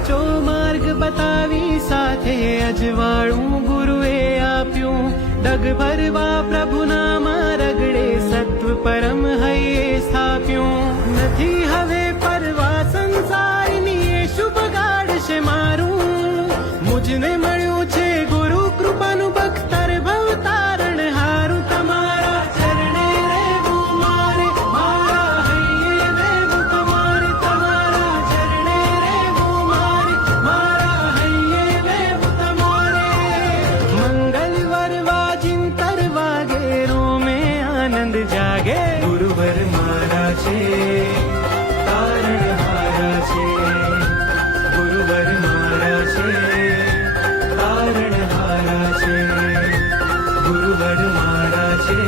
સાચો માર્ગ બતાવી સાથે અજવાળું ગુરુએ આપ્યું ડગ ભરવા પ્રભુનામાં રગડે સત્વ પરમ હૈયે સ્થાપ્યું નથી હવે પરવા સંસારની એ શુભ ગાડશે મારું મુજને મળ્યું છે ગુરુ કૃપાનું બખ્તર ભવતારણ હારું તમારા ચરણે રહેવું મારે મારા હૈયે રહેવું તમારે તમારા ચરણે રહેવું મારે મારા હૈયે રહેવું તમારે મંગલવાર વાજિંતર વાગે રોમે આનંદ જાગે ગુરુવર મારા છે તારણ મારા છે ગુરુવર મારા છે તારણ હારા છે ગુરુવર મારા છે